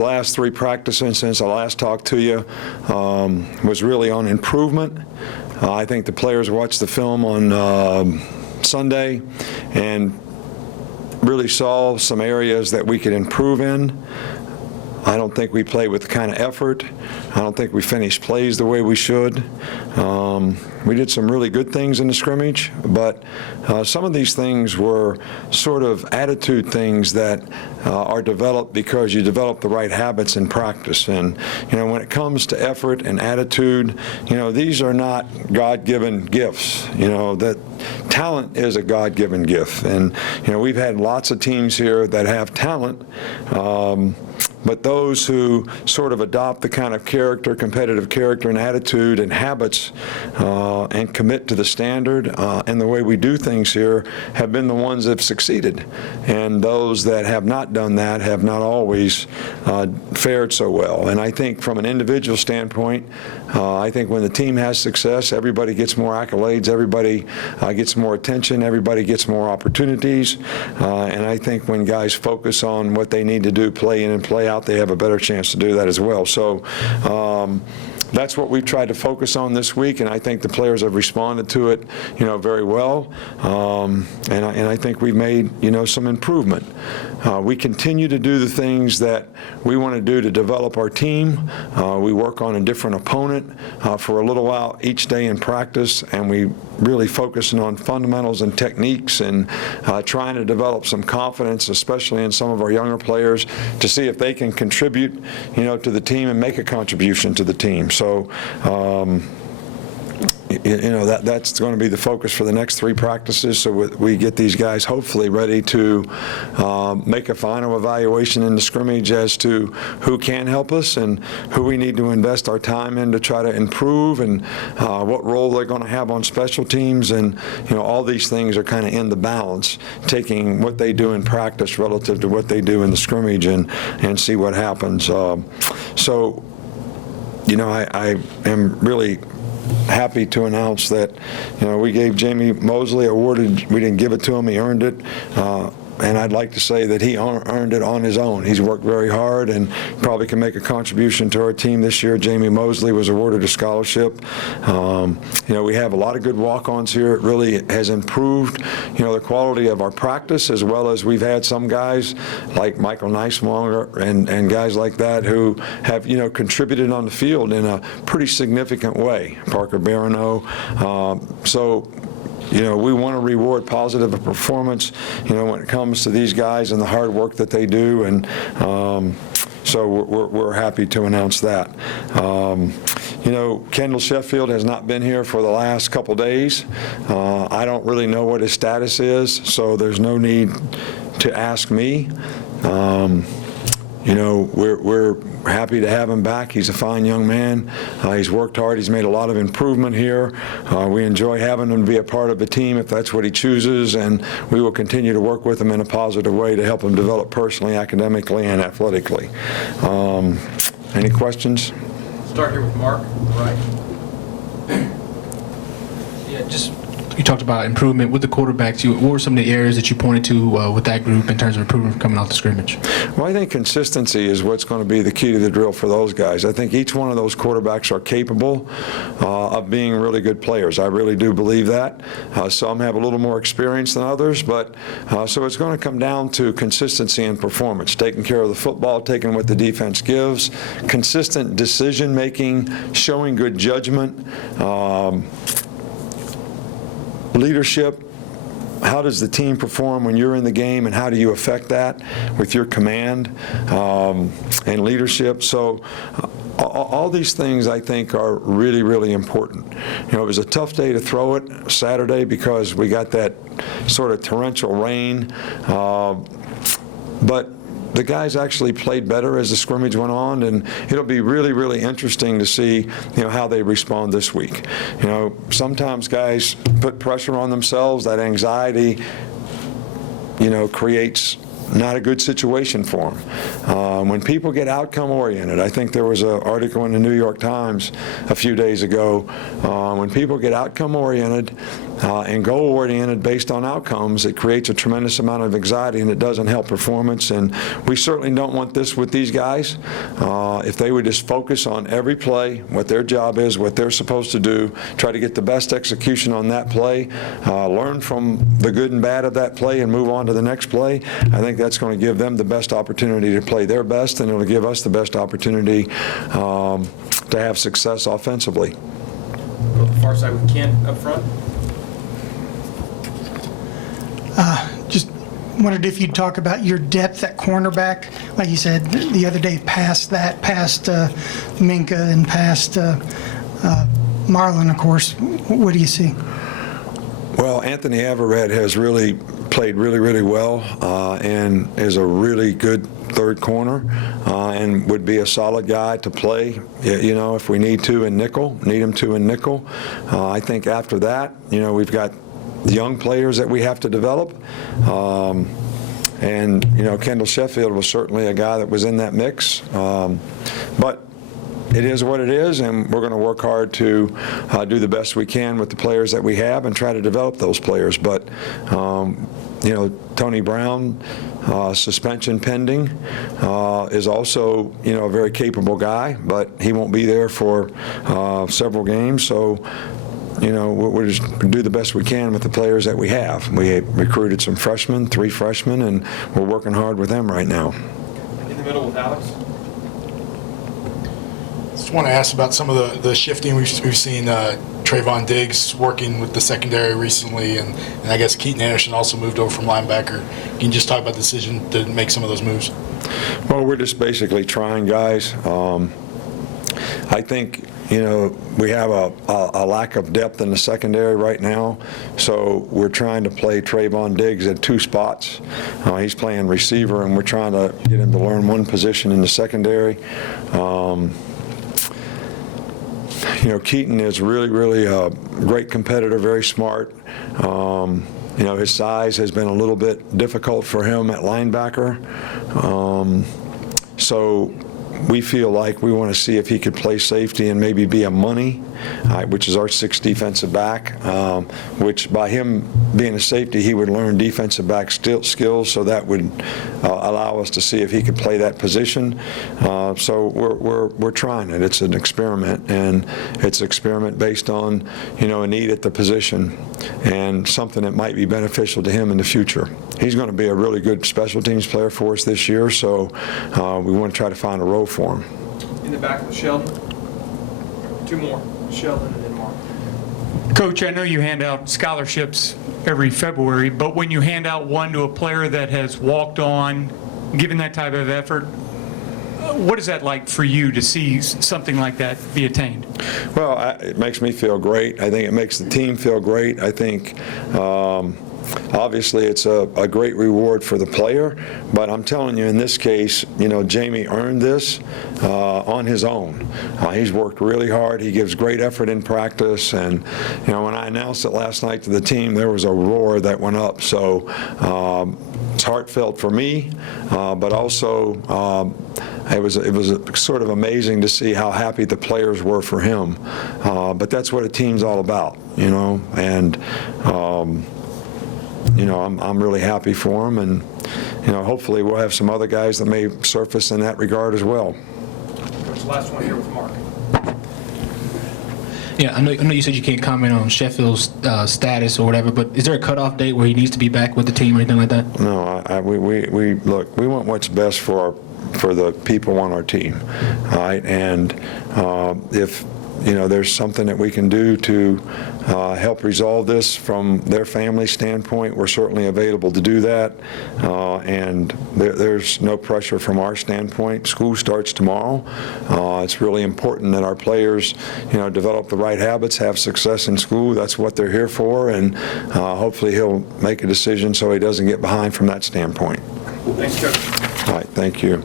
Last three practices since I last talked to you was really on improvement. I think the players watched the film on Sunday and really saw some areas that we could improve in. I don't think we played with the kind of effort. I don't think we finished plays the way we should. We did some really good things in the scrimmage, but some of these things were sort of attitude things that are developed because you develop the right habits in practice. And, when it comes to effort and attitude, these are not God-given gifts. That talent is a God-given gift. And, we've had lots of teams here that have talent, but those who sort of adopt the kind of character, competitive character and attitude and habits and commit to the standard and the way we do things here have been the ones that have succeeded. And those that have not done that have not always fared so well. And I think from an individual standpoint, I think when the team has success, everybody gets more accolades, everybody gets more attention, everybody gets more opportunities. And I think when guys focus on what they need to do, play in and play out, they have a better chance to do that as well. So that's what we've tried to focus on this week, and I think the players have responded to it, very well. And I think we've made, some improvement. We continue to do the things that we want to do to develop our team. We work on a different opponent for a little while each day in practice, and we really focusing on fundamentals and techniques and trying to develop some confidence, especially in some of our younger players, to see if they can contribute, to the team and make a contribution to the team. So, that's going to be the focus for the next three practices, so we get these guys hopefully ready to make a final evaluation in the scrimmage as to who can help us and who we need to invest our time in to try to improve, and what role they're going to have on special teams. And all these things are kind of in the balance, taking what they do in practice relative to what they do in the scrimmage and see what happens. So I am really happy to announce that we gave Jamie Mosley awarded. We didn't give it to him; he earned it. And I'd like to say that he earned it on his own. He's worked very hard and probably can make a contribution to our team this year. Jamie Mosley was awarded a scholarship. We have a lot of good walk-ons here. It really has improved, the quality of our practice, as well as we've had some guys like Michael Neismonger and guys like that who have, contributed on the field in a pretty significant way. Parker Barano. We want to reward positive performance, when it comes to these guys and the hard work that they do, and so we're happy to announce that. Kendall Sheffield has not been here for the last couple days. I don't really know what his status is, so there's no need to ask me. We're happy to have him back. He's a fine young man. He's worked hard. He's made a lot of improvement here. We enjoy having him be a part of the team if that's what he chooses, and we will continue to work with him in a positive way to help him develop personally, academically, and athletically. Any questions? Start here with Mark, right. Yeah, you talked about improvement with the quarterbacks. What were some of the areas that you pointed to with that group in terms of improvement coming off the scrimmage? Well, I think consistency is what's going to be the key to the drill for those guys. I think each one of those quarterbacks are capable of being really good players. I really do believe that. Some have a little more experience than others, but so it's going to come down to consistency and performance, taking care of the football, taking what the defense gives, consistent decision making, showing good judgment, leadership. How does the team perform when you're in the game, and how do you affect that with your command and leadership? So all these things, I think, are really, really important. It was a tough day to throw it Saturday because we got that sort of torrential rain, but the guys actually played better as the scrimmage went on, and it'll be really, really interesting to see, how they respond this week. Sometimes guys put pressure on themselves. That anxiety, creates not a good situation for them. When people get outcome oriented, I think there was an article in the New York Times a few days ago, when people get outcome oriented, and goal-oriented based on outcomes, it creates a tremendous amount of anxiety, and it doesn't help performance. And we certainly don't want this with these guys. If they would just focus on every play, what their job is, what they're supposed to do, try to get the best execution on that play, learn from the good and bad of that play and move on to the next play, I think that's going to give them the best opportunity to play their best, and it'll give us the best opportunity to have success offensively. Go to the far side with Kent up front. Just wondered if you'd talk about your depth at cornerback. Like you said the other day, past Minka and past Marlon, of course. What do you see? Well, Anthony Everett has really played really well and is a really good third corner and would be a solid guy to play, you know, if we need him to in nickel. I think after that, you know, we've got young players that we have to develop. And, you know, Kendall Sheffield was certainly a guy that was in that mix. But it is what it is, and we're going to work hard to do the best we can with the players that we have and try to develop those players. But, you know, Tony Brown, suspension pending, is also, you know, a very capable guy, but he won't be there for several games. So, you know, we'll just do the best we can with the players that we have. We recruited some freshmen, 3 freshmen, and we're working hard with them right now. In the middle with Alex. Just want to ask about some of the shifting we've seen. Trayvon Diggs working with the secondary recently, and I guess Keaton Anderson also moved over from linebacker. Can you just talk about the decision to make some of those moves? Well, we're just basically trying, guys. I think, you know, we have a lack of depth in the secondary right now, so we're trying to play Trayvon Diggs at 2 spots. He's playing receiver, and we're trying to get him to learn one position in the secondary. You know, Keaton is really a great competitor, very smart. You know, his size has been a little bit difficult for him at linebacker. So we feel like we want to see if he could play safety and maybe be a money, which is our 6th defensive back, which by him being a safety, he would learn defensive back skills, so that would allow us to see if he could play that position. So we're trying it. It's an experiment, and it's an experiment based on, you know, a need at the position and something that might be beneficial to him in the future. He's going to be a really good special teams player for us this year, so we want to try to find a role for him. In the back with Sheldon. 2 more. Sheldon and then Mark. Coach, I know you hand out scholarships every February, but when you hand out one to a player that has walked on, given that type of effort, what is that like for you to see something like that be attained? Well, it makes me feel great. I think it makes the team feel great. I think obviously it's a great reward for the player, but I'm telling you, in this case, you know, Jamie earned this on his own. He's worked really hard. He gives great effort in practice, and, you know, when I announced it last night to the team, there was a roar that went up. So it's heartfelt for me, but also it was sort of amazing to see how happy the players were for him. But that's what a team's all about, you know, and you know, I'm really happy for him, and, you know, hopefully we'll have some other guys that may surface in that regard as well. Coach, last one here with Mark. Yeah, I know you said you can't comment on Sheffield's status or whatever, but is there a cutoff date where he needs to be back with the team or anything like that? No, we look, we want what's best for the people on our team, all right? And if, you know, there's something that we can do to help resolve this from their family standpoint, we're certainly available to do that. And there's no pressure from our standpoint. School starts tomorrow. It's really important that our players, you know, develop the right habits, have success in school. That's what they're here for, and hopefully he'll make a decision so he doesn't get behind from that standpoint. Thanks, Coach. All right, thank you.